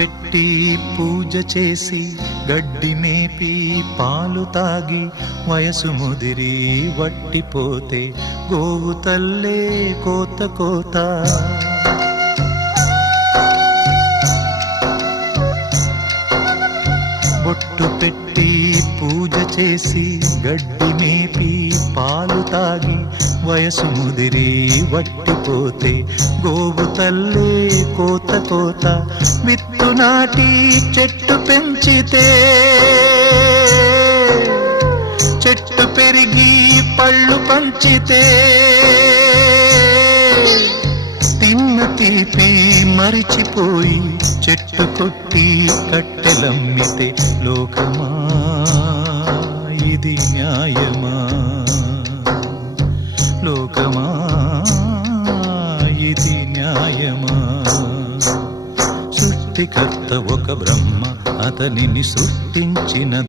పెట్టి పూజ చేసి గడ్డి మేపి పాలు తాగి వయసు ముదిరి వట్టిపోతే గోవు తల్లే కోత కోత. బొట్టు పెట్టి పూజ చేసి గడ్డి మేపి పాలు తాగి వయసు ముదిరి వట్టిపోతే గోవు తల్లే కోత కోత. విత్తు నాటి చెట్టు పెంచితే చెట్టు పెరిగి పళ్ళు పంచితే తిన్న తీపి మరిచిపోయి చెట్టు కొట్టి కట్టెలమ్మితే లోకమా ఇది న్యాయమా? లోకమా ఇది న్యాయమా? సృష్టికర్త ఒక బ్రహ్మ, అతనిని సృష్టించిన